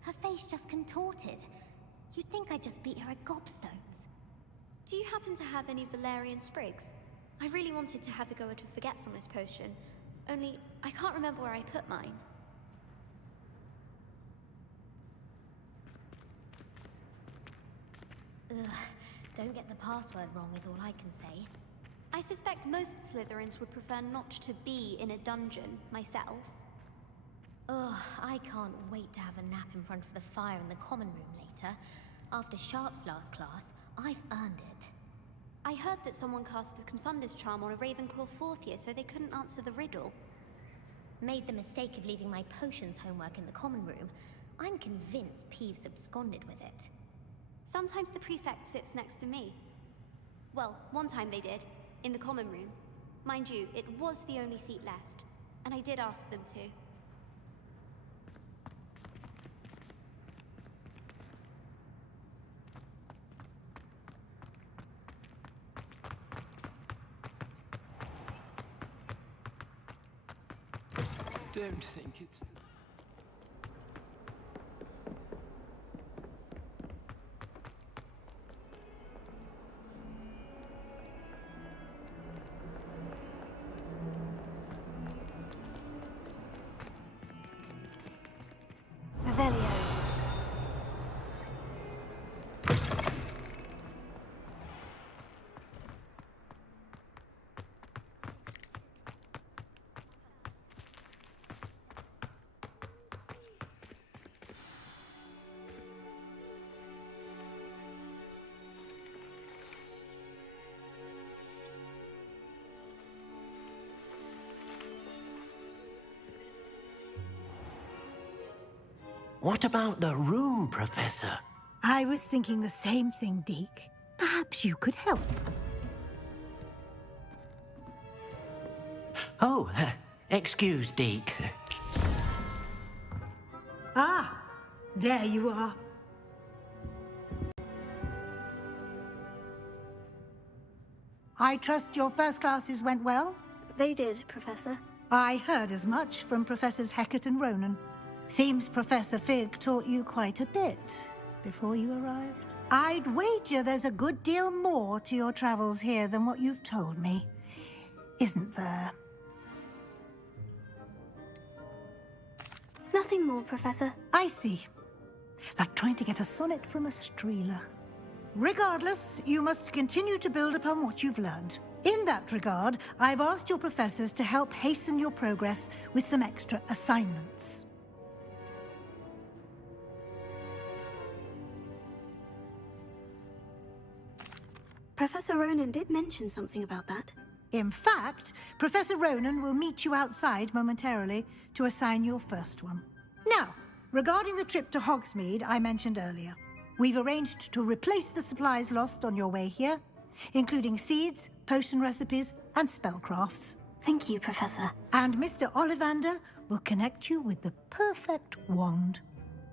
Her face just contorted. You'd think I'd just beat her at gobstones. Do you happen to have any Valerian sprigs? I really wanted to have a go at a forgetfulness potion, only I can't remember where I put mine. Ugh, don't get the password wrong is all I can say. I suspect most Slytherins would prefer not to be in a dungeon, myself. Ugh, I can't wait to have a nap in front of the fire in the common room later. After Sharp's last class, I've earned it. I heard that someone cast the Confunder's charm on a Ravenclaw 4th year, so they couldn't answer the riddle. Made the mistake of leaving my potions homework in the common room. I'm convinced Peeves absconded with it. Sometimes the prefect sits next to me. Well, one time they did, in the common room. Mind you, it was the only seat left, and I did ask them to. Don't think it's... Revelio. What about the room, Professor? I was thinking the same thing, Deke. Perhaps you could help. Oh, excuse, Deke. Ah, there you are. I trust your first classes went well? They did, Professor. I heard as much from Professors Hecat and Ronan. Seems Professor Fig taught you quite a bit before you arrived. I'd wager there's a good deal more to your travels here than what you've told me. Isn't there? Nothing more, Professor. I see. Like trying to get a sonnet from a streeler. Regardless, you must continue to build upon what you've learned. In that regard, I've asked your professors to help hasten your progress with some extra assignments. Professor Ronan did mention something about that. In fact, Professor Ronan will meet you outside momentarily to assign your first one. Now, regarding the trip to Hogsmeade I mentioned earlier, we've arranged to replace the supplies lost on your way here, including seeds, potion recipes, and spellcrafts. Thank you, Professor. And Mr. Ollivander will connect you with the perfect wand.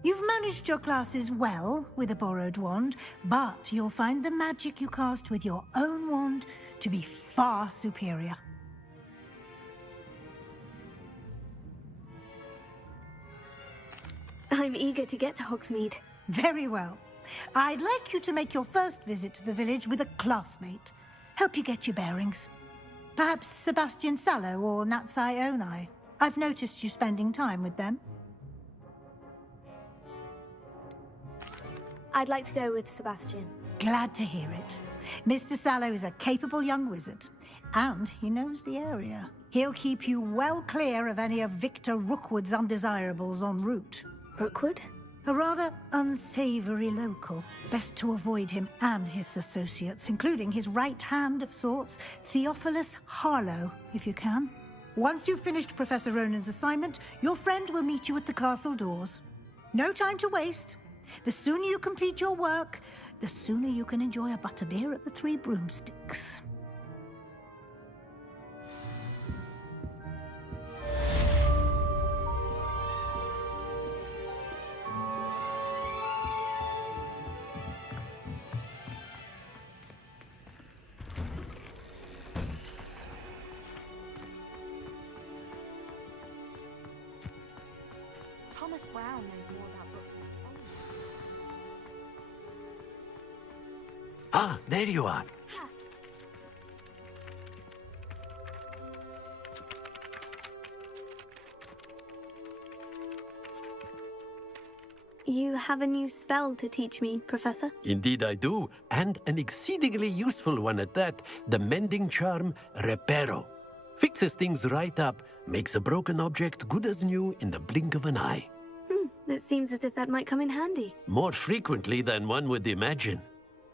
You've managed your classes well with a borrowed wand, but you'll find the magic you cast with your own wand to be far superior. I'm eager to get to Hogsmeade. Very well. I'd like you to make your first visit to the village with a classmate. Help you get your bearings. Perhaps Sebastian Sallow or Natsai Onai. I've noticed you spending time with them. I'd like to go with Sebastian. Glad to hear it. Mr. Sallow is a capable young wizard, and he knows the area. He'll keep you well clear of any of Victor Rookwood's undesirables en route. Rookwood? A rather unsavory local. Best to avoid him and his associates, including his right hand of sorts, Theophilus Harlow, if you can. Once you've finished Professor Ronan's assignment, your friend will meet you at the castle doors. No time to waste. The sooner you complete your work, the sooner you can enjoy a butterbeer at the Three Broomsticks. Thomas Brown knows more about books. Ah, there you are. You have a new spell to teach me, Professor? Indeed I do, and an exceedingly useful one at that, the mending charm Reparo. Fixes things right up, makes a broken object good as new in the blink of an eye. It seems as if that might come in handy. More frequently than one would imagine.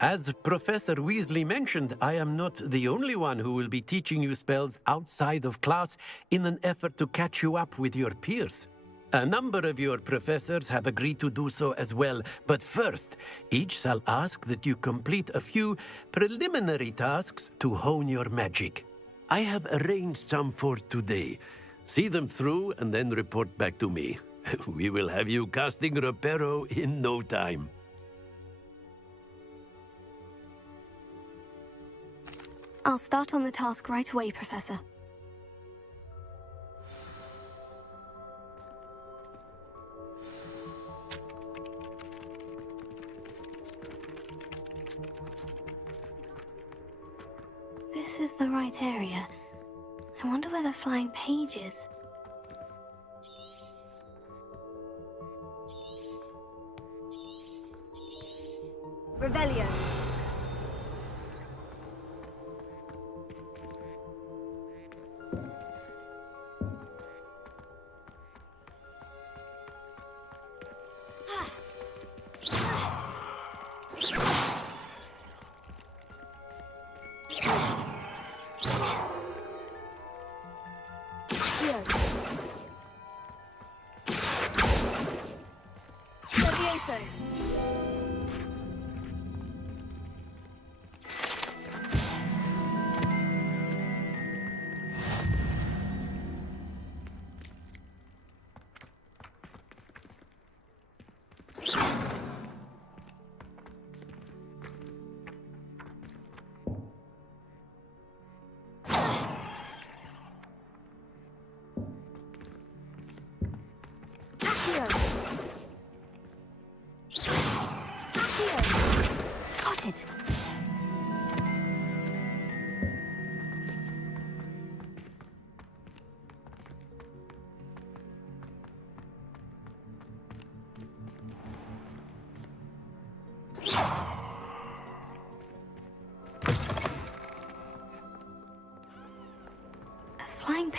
As Professor Weasley mentioned, I am not the only one who will be teaching you spells outside of class in an effort to catch you up with your peers. A number of your professors have agreed to do so as well, but first, each shall ask that you complete a few preliminary tasks to hone your magic. I have arranged some for today. See them through and then report back to me. We will have you casting Reparo in no time. I'll start on the task right away, Professor. This is the right area. I wonder where the flying page is. Revelio. Leviosa.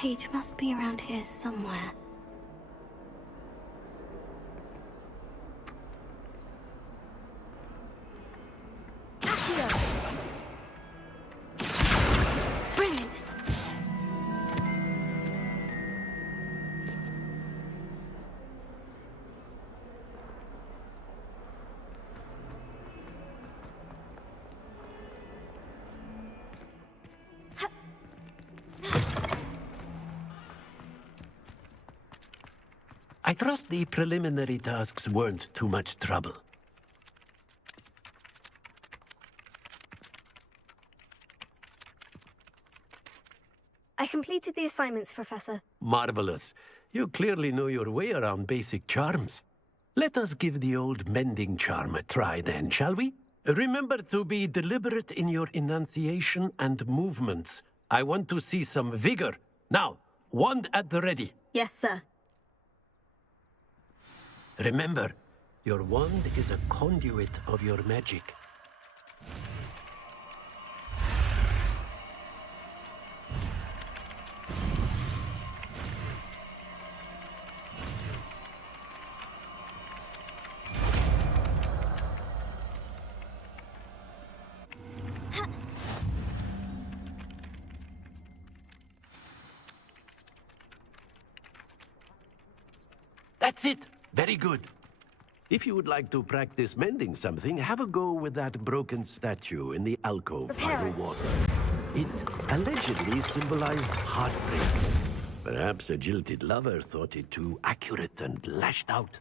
page must be around here somewhere. Brilliant! I trust the preliminary tasks weren't too much trouble. I completed the assignments, Professor. Marvelous. You clearly know your way around basic charms. Let us give the old mending charm a try then, shall we? Remember to be deliberate in your enunciation and movements. I want to see some vigor. Now, wand at the ready. Yes, sir. Remember, your wand is a conduit of your magic. That's it! Very good. If you would like to practice mending something, have a go with that broken statue in the alcove by the water. It allegedly symbolized heartbreak. Perhaps a jilted lover thought it too accurate and lashed out.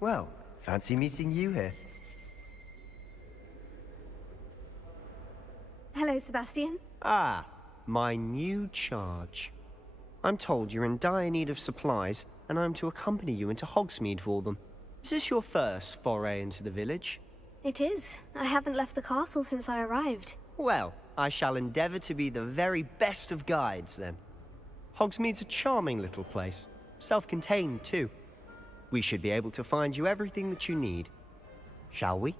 Well, fancy meeting you here. Hello, Sebastian. Ah, my new charge. I'm told you're in dire need of supplies, and I'm to accompany you into Hogsmeade for them. Is this your first foray into the village? It is. I haven't left the castle since I arrived. Well, I shall endeavour to be the very best of guides, then. Hogsmeade's a charming little place. Self-contained, too. We should be able to find you everything that you need. Shall we?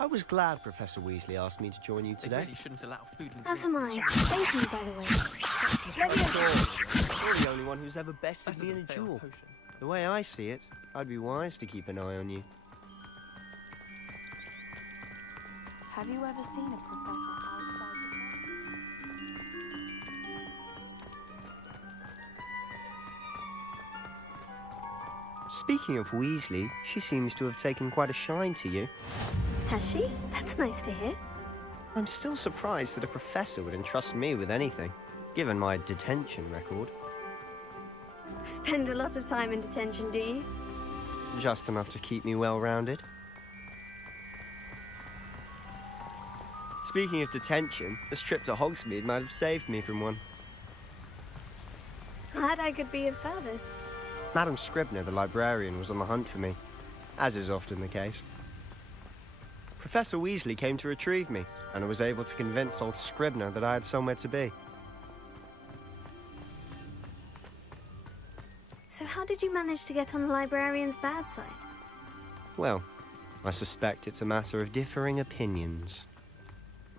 I was glad Professor Weasley asked me to join you today. They really shouldn't allow food and As am I. Thank you, by the way. You're the only one who's ever bested me in a duel. The way I see it, I'd be wise to keep an eye on you. Have you ever seen a professor outside the Speaking of Weasley, she seems to have taken quite a shine to you. Has she? That's nice to hear. I'm still surprised that a professor would entrust me with anything, given my detention record. Spend a lot of time in detention, do you? Just enough to keep me well-rounded. Speaking of detention, this trip to Hogsmeade might have saved me from one. Glad I could be of service. Madam Scribner, the librarian, was on the hunt for me, as is often the case. Professor Weasley came to retrieve me, and I was able to convince old Scribner that I had somewhere to be. So how did you manage to get on the librarian's bad side? Well, I suspect it's a matter of differing opinions.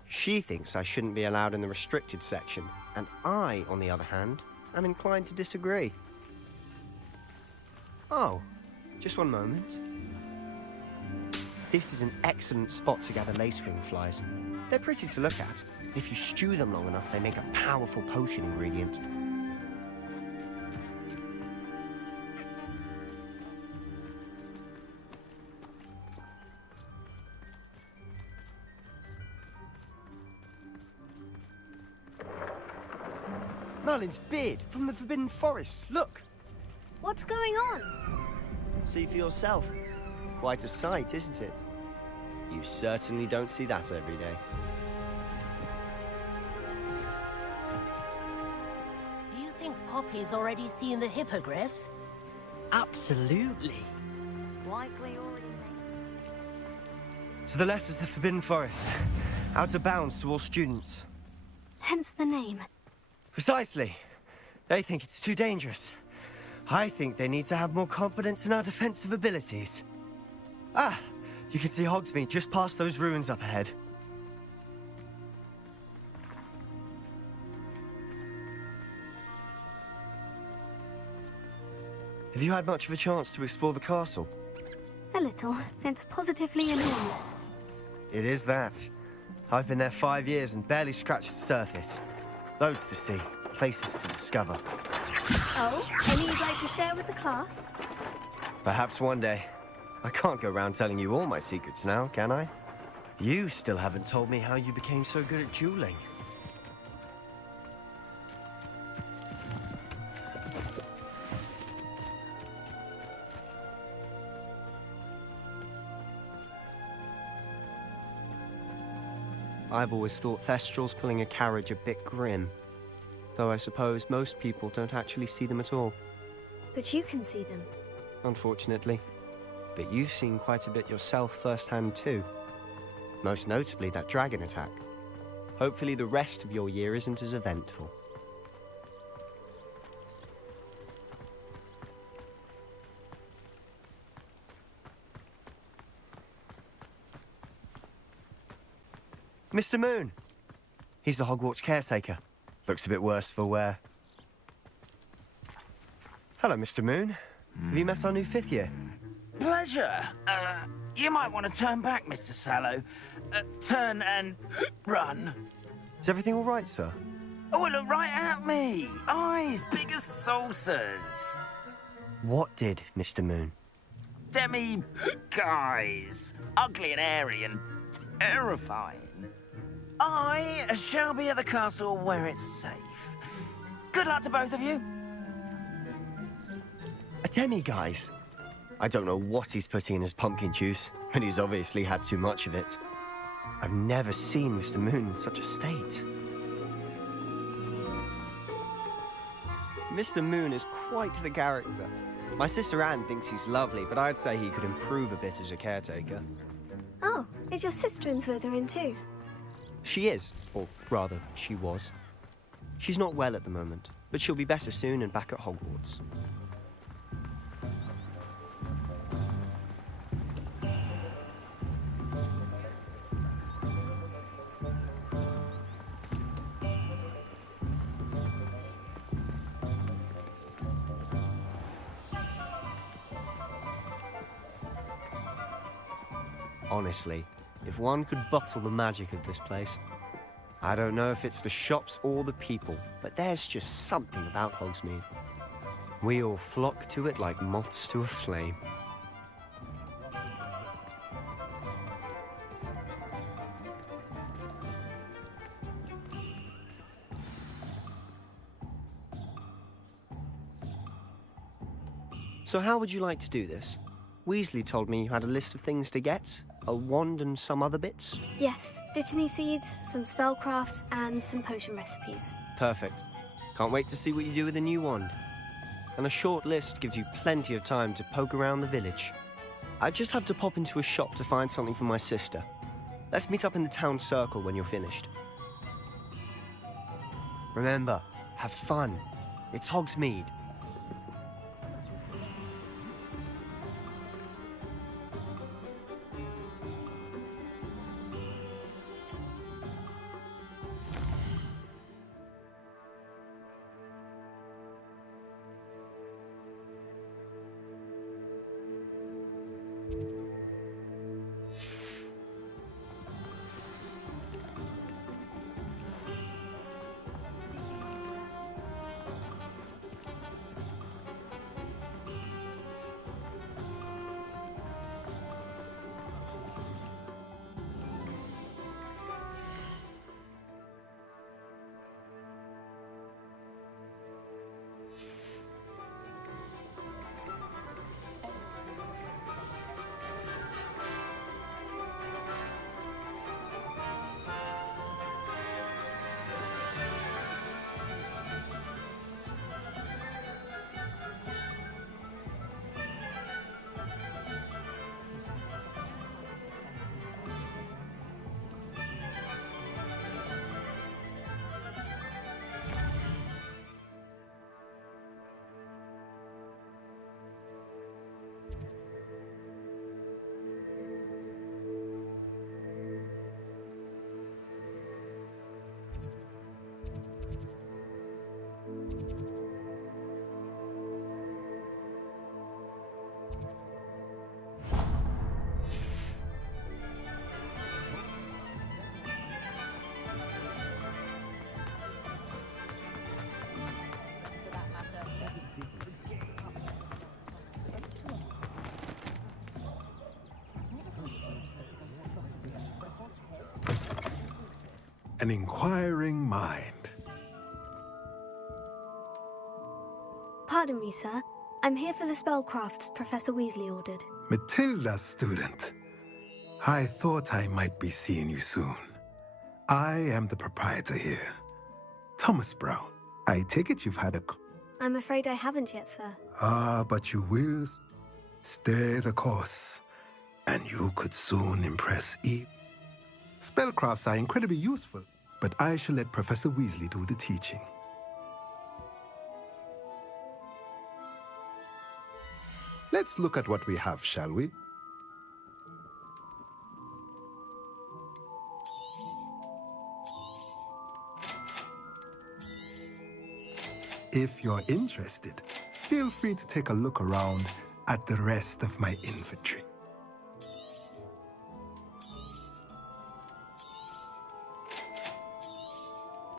She thinks I shouldn't be allowed in the restricted section, and I, on the other hand, am inclined to disagree. Oh, just one moment. This is an excellent spot to gather lacewing flies. They're pretty to look at. If you stew them long enough, they make a powerful potion ingredient. Merlin's beard from the Forbidden Forest. Look! What's going on? See for yourself. Quite a sight, isn't it? You certainly don't see that every day. Do you think Poppy's already seen the hippogriffs? Absolutely. Likely already To the left is the Forbidden Forest. Out of bounds to all students. Hence the name. Precisely. They think it's too dangerous. I think they need to have more confidence in our defensive abilities. Ah, you can see Hogsmeade just past those ruins up ahead. Have you had much of a chance to explore the castle? A little. It's positively enormous. It is that. I've been there 5 years and barely scratched the surface. Loads to see, places to discover. Oh, any you'd like to share with the class? Perhaps one day. I can't go around telling you all my secrets now, can I? You still haven't told me how you became so good at dueling. I've always thought Thestrals pulling a carriage a bit grim. Though I suppose most people don't actually see them at all. But you can see them. Unfortunately. But you've seen quite a bit yourself firsthand too. Most notably that dragon attack. Hopefully the rest of your year isn't as eventful. Mr. Moon! He's the Hogwarts caretaker. Looks a bit worse for wear. Hello, Mr. Moon. Have you met our new 5th year? Pleasure. You might want to turn back, Mr. Sallow. Turn and run. Is everything all right, sir? Oh, look right at me. Eyes big as saucers. What did, Mr. Moon? Demi guys. Ugly and airy and terrifying. I shall be at the castle where it's safe. Good luck to both of you. A demi-guise? I don't know what he's putting in his pumpkin juice, but he's obviously had too much of it. I've never seen Mr. Moon in such a state. Mr. Moon is quite the character. My sister Anne thinks he's lovely, but I'd say he could improve a bit as a caretaker. Oh, is your sister in Slytherin too? She is, or rather, she was. She's not well at the moment, but she'll be better soon and back at Hogwarts. Honestly, if one could bottle the magic of this place. I don't know if it's the shops or the people, but there's just something about Hogsmeade. We all flock to it like moths to a flame. So how would you like to do this? Weasley told me you had a list of things to get. A wand and some other bits? Yes, Dittany seeds, some spellcrafts, and some potion recipes. Perfect. Can't wait to see what you do with the new wand. And a short list gives you plenty of time to poke around the village. I just have to pop into a shop to find something for my sister. Let's meet up in the town circle when you're finished. Remember, have fun. It's Hogsmeade. an inquiring mind. Pardon me, sir. I'm here for the spellcrafts Professor Weasley ordered. Matilda, student. I thought I might be seeing you soon. I am the proprietor here, Thomas Brown. I take it you've had a... I'm afraid I haven't yet, sir. But you will stay the course, and you could soon impress E. Spellcrafts are incredibly useful, but I shall let Professor Weasley do the teaching. Let's look at what we have, shall we? If you're interested, feel free to take a look around at the rest of my inventory.